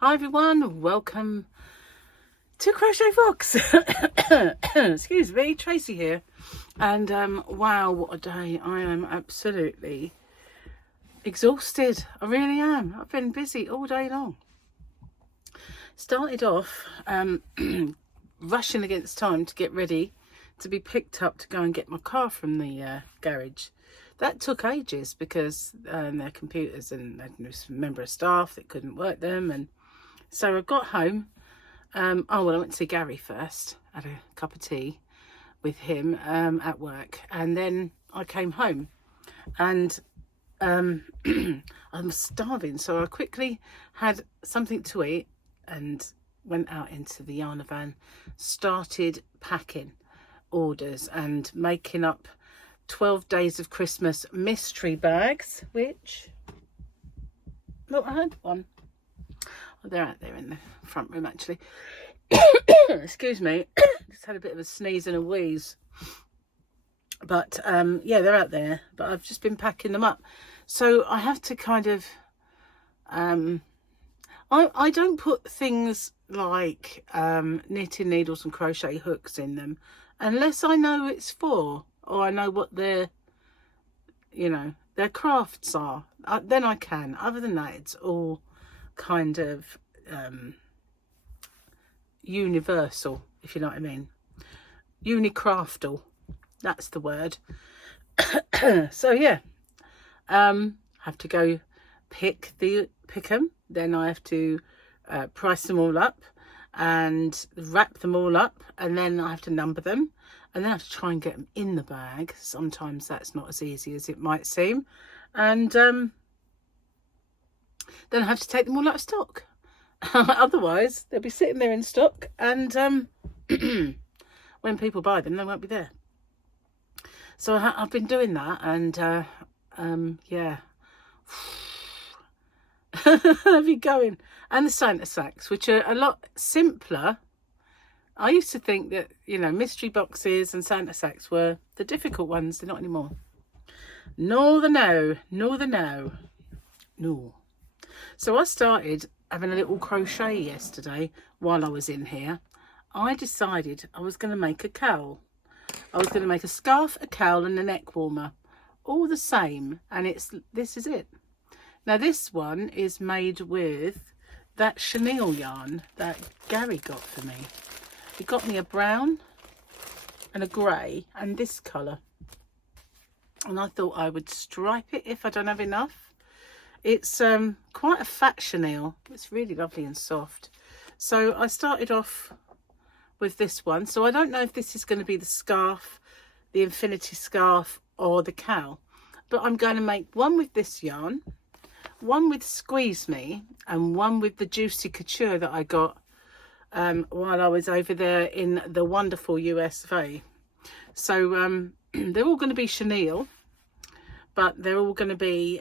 Hi everyone, welcome to Crochet Fox. Excuse me, Tracy here. And wow, what a day. I am absolutely exhausted. I really am. I've been busy all day long. Started off rushing against time to get ready to be picked up to go and get my car from the garage. That took ages because their computers and a member of staff that couldn't work them, and so I got home. I went to see Gary first, had a cup of tea with him at work, and then I came home and I was starving, so I quickly had something to eat and went out into the yarn van, started packing orders and making up 12 days of Christmas mystery bags, which, look, I had one. Oh, they're out there in the front room actually. Excuse me, just had a bit of a sneeze and a wheeze, but yeah, they're out there, but I've just been packing them up, so I have to kind of I don't put things like knitting needles and crochet hooks in them unless I know it's for, or I know what their crafts are. Then I can. Other than that, it's all kind of universal, if you know what I mean. Unicraftal, that's the word. So yeah, have to go pick them. Then I have to price them all up and wrap them all up, and then I have to number them, and then I have to try and get them in the bag. Sometimes that's not as easy as it might seem, and then I have to take them all out of stock. Otherwise they'll be sitting there in stock, and when people buy them, they won't be there. So I've been doing that, and yeah. Have you going? And the Santa sacks, which are a lot simpler. I used to think that, mystery boxes and Santa sacks were the difficult ones. They're not anymore. No. So I started having a little crochet yesterday while I was in here. I decided I was going to make a cowl. I was going to make a scarf, a cowl and a neck warmer. All the same. And this is it. Now this one is made with that chenille yarn that Gary got for me. He got me a brown and a grey and this colour. And I thought I would stripe it if I don't have enough. It's quite a fat chenille. It's really lovely and soft. So I started off with this one. So I don't know if this is going to be the scarf, the infinity scarf, or the cowl. But I'm going to make one with this yarn, one with Squeeze Me, and one with the Juicy Couture that I got while I was over there in the wonderful US of A. So they're all going to be chenille, but they're all going to be,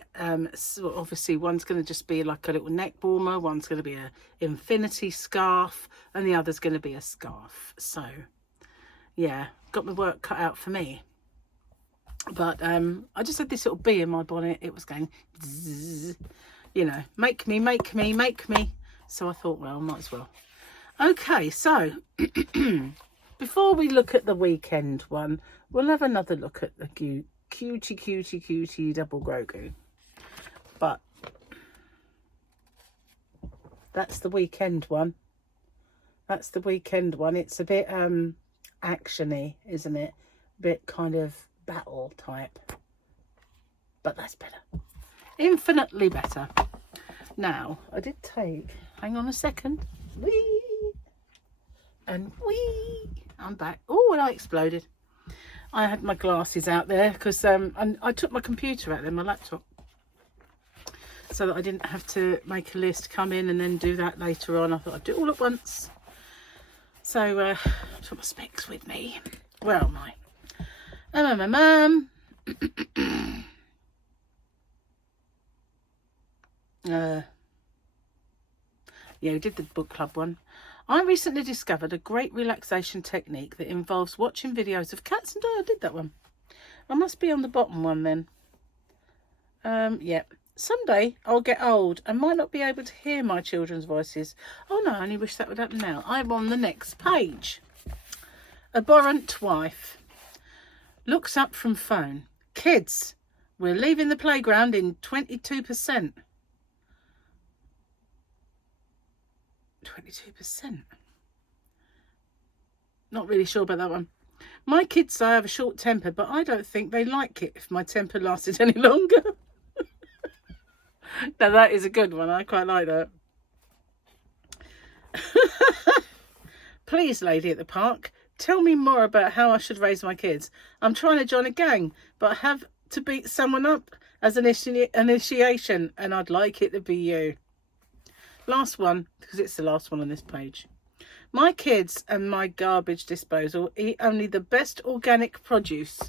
so obviously one's going to just be like a little neck warmer, one's going to be an infinity scarf, and the other's going to be a scarf. So yeah, got my work cut out for me. But I just had this little bee in my bonnet. It was going zzz, make me. So I thought, well, might as well. Okay, so before we look at the weekend one, we'll have another look at the cutie double Grogu. But that's the weekend one. It's a bit actiony, isn't it? A bit kind of battle type, but that's better, infinitely better. Now I did take, hang on a second, I'm back. Oh, and I exploded. I had my glasses out there because I took my computer out there, my laptop, so that I didn't have to make a list, come in and then do that later on. I thought I'd do it all at once. So I took my specs with me. Where am I? Yeah, we did the book club one. I recently discovered a great relaxation technique that involves watching videos of cats and dogs. I did that one. I must be on the bottom one then. Yeah. Someday I'll get old and might not be able to hear my children's voices. Oh no, I only wish that would happen now. I'm on the next page. Abhorrent wife looks up from phone. Kids, we're leaving the playground in 22%. 22%. Not really sure about that one. My kids say I have a short temper, but I don't think they like it if my temper lasted any longer. Now that is a good one. I quite like that. Please, lady at the park, tell me more about how I should raise my kids. I'm trying to join a gang, but I have to beat someone up as an initiation, and I'd like it to be you. Last one, because it's the last one on this page. My kids and my garbage disposal eat only the best organic produce.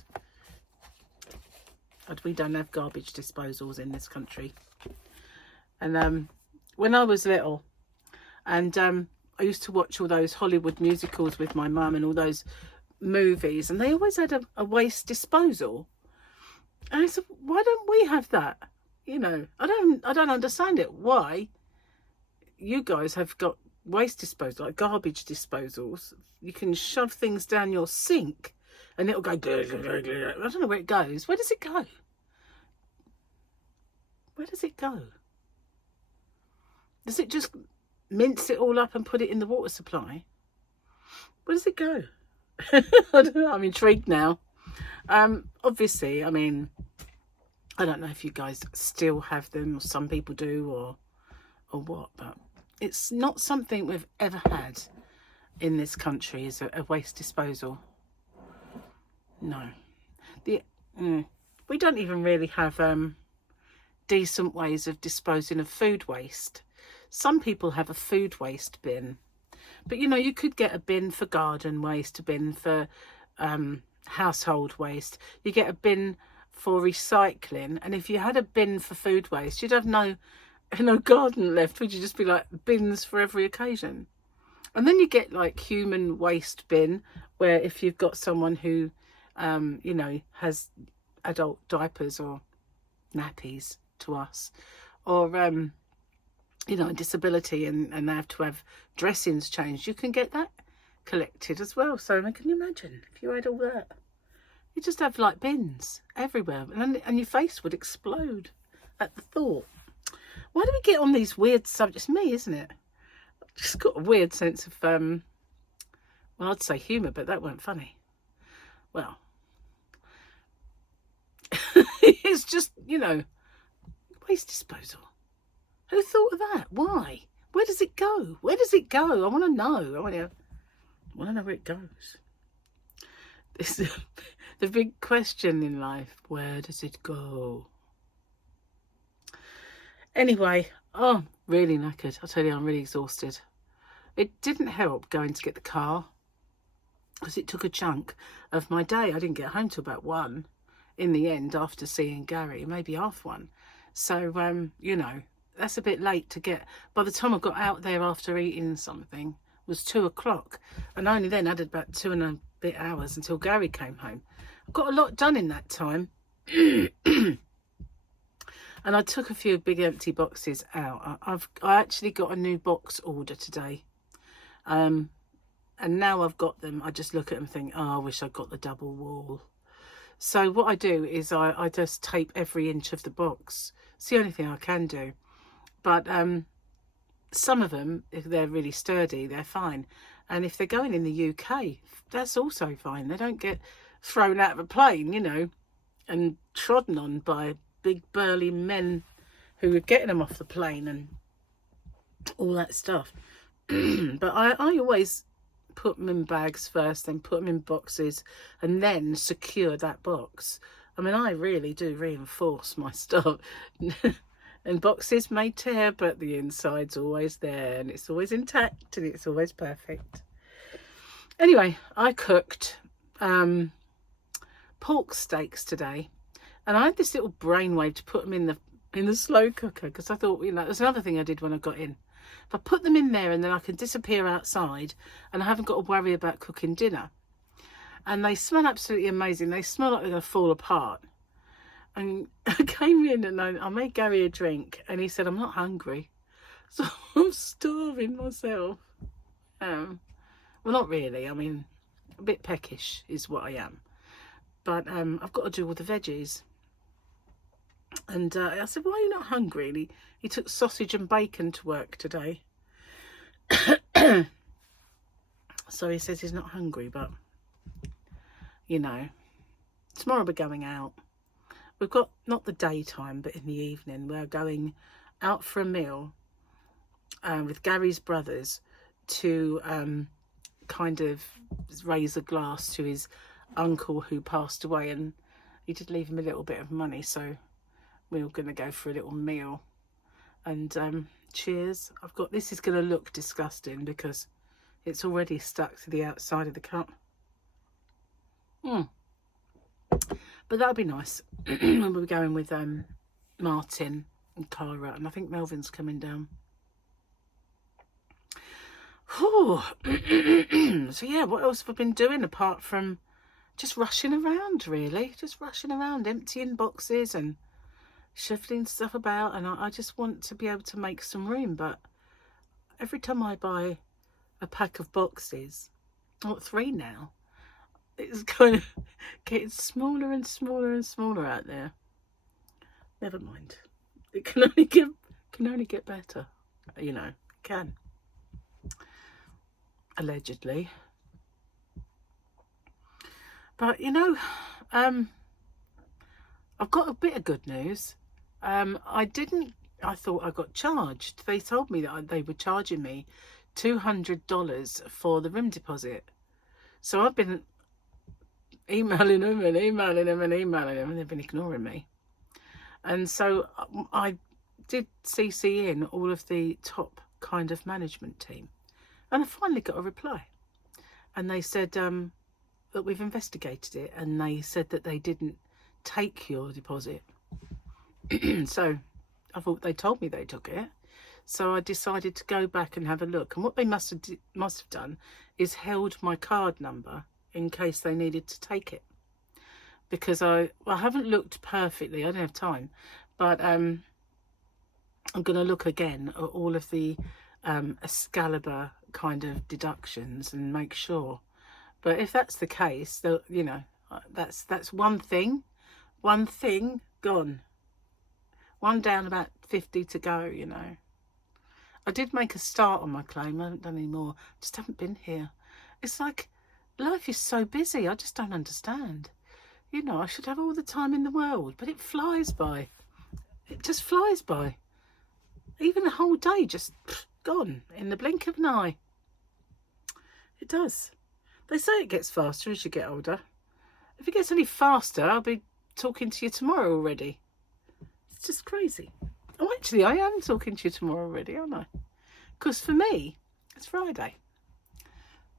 But we don't have garbage disposals in this country. And when I was little, and I used to watch all those Hollywood musicals with my mum and all those movies, and they always had a waste disposal. And I said, why don't we have that? You know, I don't understand it. Why you guys have got waste disposal, like garbage disposals? You can shove things down your sink and it'll go. I don't know where it goes. Where does it go? Where does it go? Does it just mince it all up and put it in the water supply? Where does it go? I don't know. I'm intrigued now. Obviously, I mean, I don't know if you guys still have them, or some people do, or what, but it's not something we've ever had in this country, is a waste disposal. No. We don't even really have decent ways of disposing of food waste. Some people have a food waste bin, but you know, you could get a bin for garden waste, a bin for household waste. You get a bin for recycling, and if you had a bin for food waste, you'd have no garden left, would you? Just be like bins for every occasion. And then you get like human waste bin, where if you've got someone who you know, has adult diapers or nappies to us, or you know, a disability, and they have to have dressings changed, you can get that collected as well. So can you imagine if you had all that? You just have like bins everywhere, and your face would explode at the thought. Why do we get on these weird subjects? Me, isn't it? I've just got a weird sense of well, I'd say humour, but that weren't funny. Well, it's just, you know, waste disposal. Who thought of that? Why? Where does it go? Where does it go? I want to know. I want to know where it goes. This is the big question in life. Where does it go? Anyway, oh, really knackered. I tell you, I'm really exhausted. It didn't help going to get the car, because it took a chunk of my day. I didn't get home till about 1 in the end, after seeing Gary, maybe half 1. So, you know, that's a bit late to get. By the time I got out there after eating something, it was 2 o'clock. And I only then had about 2 and a bit hours until Gary came home. I got a lot done in that time. And I took a few big empty boxes out. I actually got a new box order today. And now I've got them, I just look at them and think, oh, I wish I'd got the double wall. So what I do is I just tape every inch of the box. It's the only thing I can do. But some of them, if they're really sturdy, they're fine. And if they're going in the UK, that's also fine. They don't get thrown out of a plane, you know, and trodden on by big burly men who are getting them off the plane and all that stuff. But I always put them in bags first, then put them in boxes, and then secure that box. I mean, I really do reinforce my stuff. And boxes may tear, but the inside's always there, and it's always intact, and it's always perfect. Anyway, I cooked pork steaks today, and I had this little brainwave to put them in the slow cooker, because I thought, you know, there's another thing I did when I got in. If I put them in there, and then I can disappear outside, and I haven't got to worry about cooking dinner. And they smell absolutely amazing. They smell like they're going to fall apart. And I came in and I made Gary a drink, and he said, I'm not hungry. So I'm starving myself. Well, not really. I mean, a bit peckish is what I am. But I've got to do all the veggies. And I said, why are you not hungry? And he took sausage and bacon to work today. So he says he's not hungry, but, you know, tomorrow we're going out. We've got, not the daytime, but in the evening, we're going out for a meal with Gary's brothers to kind of raise a glass to his uncle who passed away, and he did leave him a little bit of money, so we're going to go for a little meal. And cheers. This is going to look disgusting because it's already stuck to the outside of the cup. But that'll be nice. We'll be going with Martin and Cara, and I think Melvin's coming down. So yeah, what else have I been doing apart from just rushing around, really? Just rushing around, emptying boxes and shuffling stuff about, and I just want to be able to make some room. But every time I buy a pack of boxes, I want 3 now, it's kind of getting smaller and smaller and smaller out there. Never mind. It can only get better. You know, it can. Allegedly. But, you know, I've got a bit of good news. I thought I got charged. They told me that they were charging me $200 for the room deposit. So I've been emailing them, and they've been ignoring me. And so I did CC in all of the top kind of management team, and I finally got a reply, and they said that we've investigated it, and they said that they didn't take your deposit. So I thought they told me they took it, so I decided to go back and have a look. And what they must have done is held my card number in case they needed to take it, because I haven't looked perfectly, I don't have time, but I'm going to look again at all of the Excalibur kind of deductions and make sure. But if that's the case, you know, that's one thing gone, one down, about 50 to go. You know, I did make a start on my claim. I haven't done any more. Just haven't been here. It's like life is so busy. I just don't understand. You know, I should have all the time in the world, but it flies by. It just flies by. Even a whole day just gone in the blink of an eye. It does. They say it gets faster as you get older. If it gets any faster, I'll be talking to you tomorrow already. It's just crazy. Oh, actually, I am talking to you tomorrow already, aren't I? Because for me, it's Friday.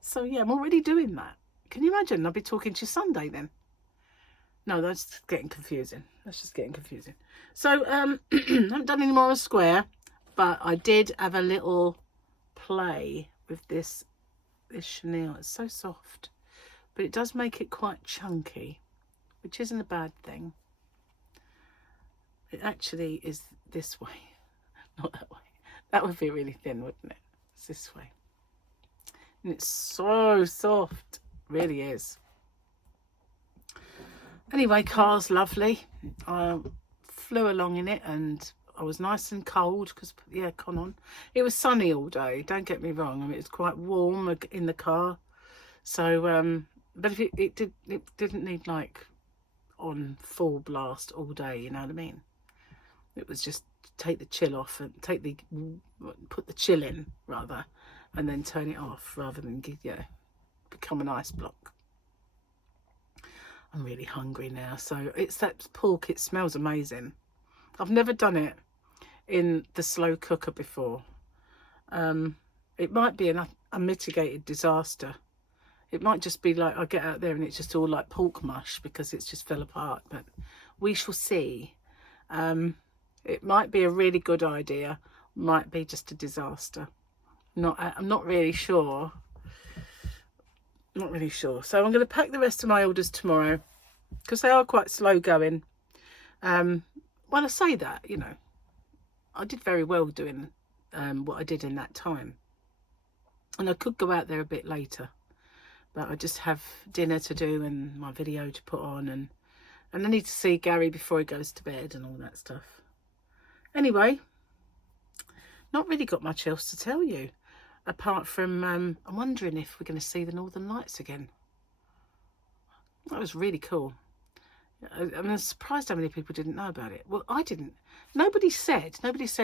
So, yeah, I'm already doing that. Can you imagine? I'll be talking to you Sunday then. No, that's getting confusing. That's just getting confusing. So, I haven't done any more on square, but I did have a little play with this chenille. It's so soft, but it does make it quite chunky, which isn't a bad thing. It actually is this way, not that way. That would be really thin, wouldn't it? It's this way. And it's so soft, really is. Anyway, car's lovely. I flew along in it, and I was nice and cold because put the aircon on. It was sunny all day, don't get me wrong. I mean, it's quite warm in the car. So, but if it didn't need like on full blast all day, you know what I mean? It was just take the chill off and put the chill in rather, and then turn it off rather than become an ice block. I'm really hungry now. So it's that pork. It smells amazing. I've never done it in the slow cooker before. It might be a mitigated disaster. It might just be like I get out there and it's just all like pork mush because it's just fell apart. But we shall see. It might be a really good idea. Might be just a disaster. I'm not really sure. Not really sure. So I'm going to pack the rest of my orders tomorrow because they are quite slow going. Well, I say that, you know, I did very well doing what I did in that time. And I could go out there a bit later, but I just have dinner to do and my video to put on, and I need to see Gary before he goes to bed and all that stuff. Anyway, not really got much else to tell you, apart from I'm wondering if we're going to see the Northern Lights again. That was really cool. I'm surprised how many people didn't know about it. Well, I didn't. Nobody said,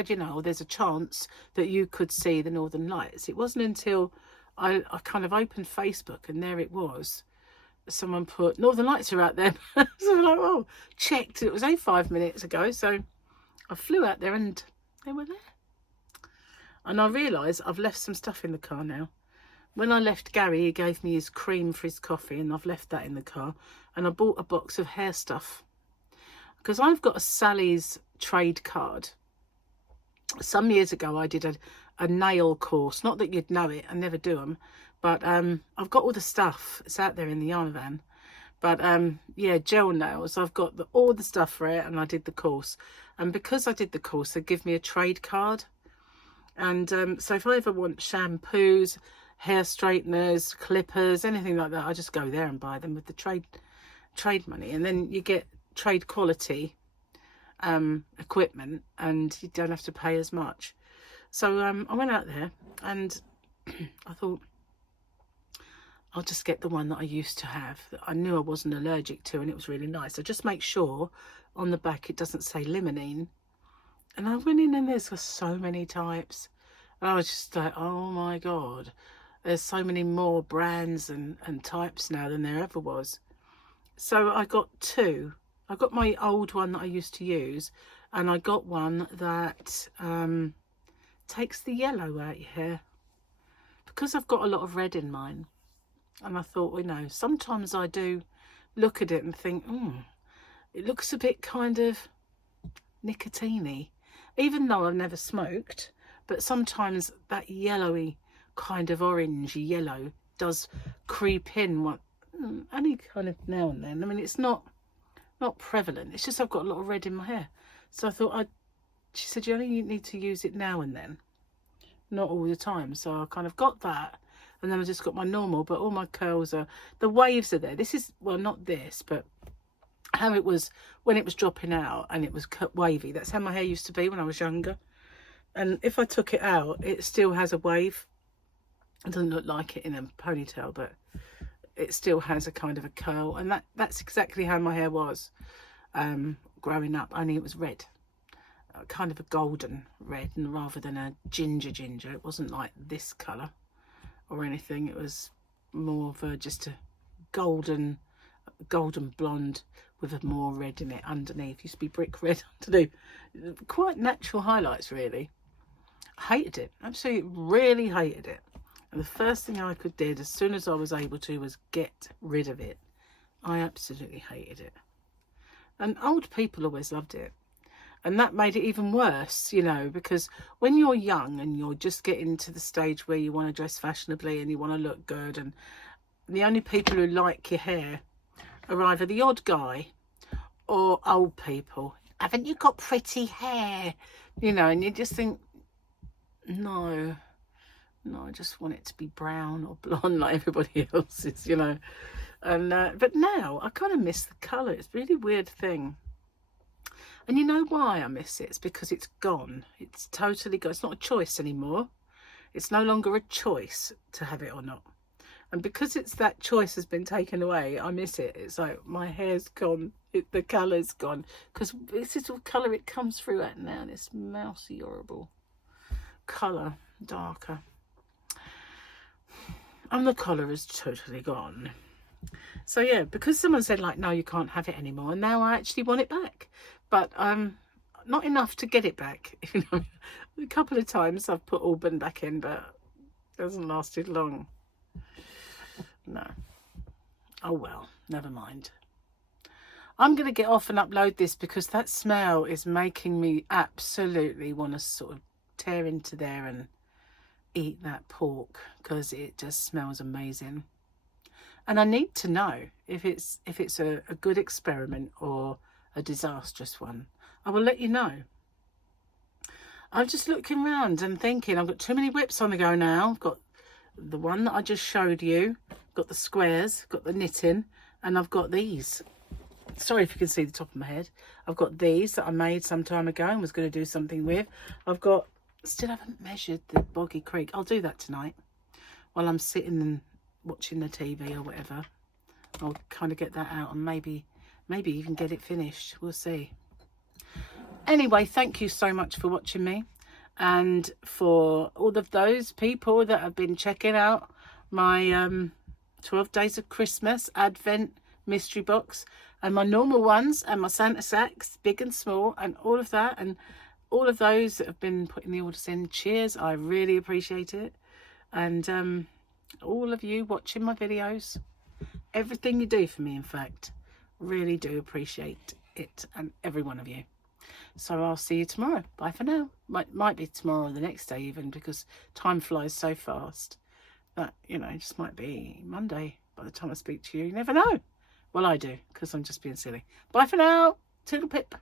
you know, there's a chance that you could see the Northern Lights. It wasn't until I kind of opened Facebook and there it was. Someone put, Northern Lights are out there. So I'm like, oh, checked. It was only 5 minutes ago. So I flew out there and they were there. And I realised I've left some stuff in the car now. When I left Gary, he gave me his cream for his coffee, and I've left that in the car. And I bought a box of hair stuff because I've got a Sally's trade card. Some years ago, I did a nail course. Not that you'd know it, I never do them. But I've got all the stuff. It's out there in the yarn van. But yeah, gel nails. I've got all the stuff for it, and I did the course. And because I did the course, they give me a trade card. And so if I ever want shampoos, hair straighteners, clippers, anything like that, I just go there and buy them with the trade money, and then you get trade quality equipment and you don't have to pay as much. So I went out there and I thought I'll just get the one that I used to have that I knew I wasn't allergic to, and it was really nice. So just make sure on the back it doesn't say limonene. And I went in and there's so many types. And I was just like, oh my God, there's so many more brands and types now than there ever was. So I got two. I got my old one that I used to use, and I got one that takes the yellow out your hair. Because I've got a lot of red in mine. And I thought, well, you know, sometimes I do look at it and think, it looks a bit kind of nicotine-y. Even though I've never smoked, but sometimes that yellowy kind of orangey yellow does creep in, only kind of now and then. I mean, it's not prevalent. It's just I've got a lot of red in my hair. So I thought, she said, you only need to use it now and then, not all the time. So I kind of got that, and then I just got my normal, but all my curls the waves are there. This is, well, not this, but how it was when it was dropping out and it was cut wavy. That's how my hair used to be when I was younger. And if I took it out, it still has a wave. It doesn't look like it in a ponytail, but it still has a kind of a curl. And that's exactly how my hair was growing up, only it was red. Kind of a golden red, and rather than a ginger. It wasn't like this colour or anything. It was more of just a golden blonde with a more red in it underneath. Used to be brick red underneath. Quite natural highlights, really. I hated it. Absolutely, really hated it. And the first thing I could do as soon as I was able to was get rid of it. I absolutely hated it. And old people always loved it. And that made it even worse, you know, because when you're young and you're just getting to the stage where you want to dress fashionably and you want to look good, and the only people who like your hair are either the odd guy or old people. Haven't you got pretty hair? You know, and you just think, no, I just want it to be brown or blonde like everybody else's, you know. And but now I kind of miss the colour. It's a really weird thing. And you know why I miss it? It's because it's gone. It's totally gone. It's not a choice anymore. It's no longer a choice to have it or not. And because that choice has been taken away, I miss it. It's like my hair's gone, the colour's gone. Because this is what colour it comes through at now. This mousy, horrible colour, darker. And the colour is totally gone. So yeah, because someone said like, no, you can't have it anymore. And now I actually want it back. But not enough to get it back. You know, a couple of times I've put Auburn back in, but it hasn't lasted long. No. Oh well, never mind. I'm going to get off and upload this because that smell is making me absolutely want to sort of tear into there and eat that pork, because it just smells amazing. And I need to know if it's a good experiment or a disastrous one, I will let you know. I'm just looking around and thinking I've got too many WIPs on the go now. I've got the one that I just showed you, got the squares, got the knitting, and I've got these. Sorry if you can see the top of my head. I've got these that I made some time ago and was going to do something with. I've got, still haven't measured the Boggy Creek. I'll do that tonight while I'm sitting and watching the TV or whatever. I'll kind of get that out and maybe even get it finished. We'll see. Anyway, thank you so much for watching me, and for all of those people that have been checking out my 12 Days of Christmas Advent mystery box, and my normal ones, and my Santa sacks, big and small, and all of that, and all of those that have been putting the orders in. Cheers, I really appreciate it. And all of you watching my videos, everything you do for me, in fact, really do appreciate it, and every one of you. So I'll see you tomorrow. Bye for now. Might be tomorrow or the next day even, because time flies so fast that, you know, it just might be Monday by the time I speak to you. You never know. Well, I do, because I'm just being silly. Bye for now. Toodle pip.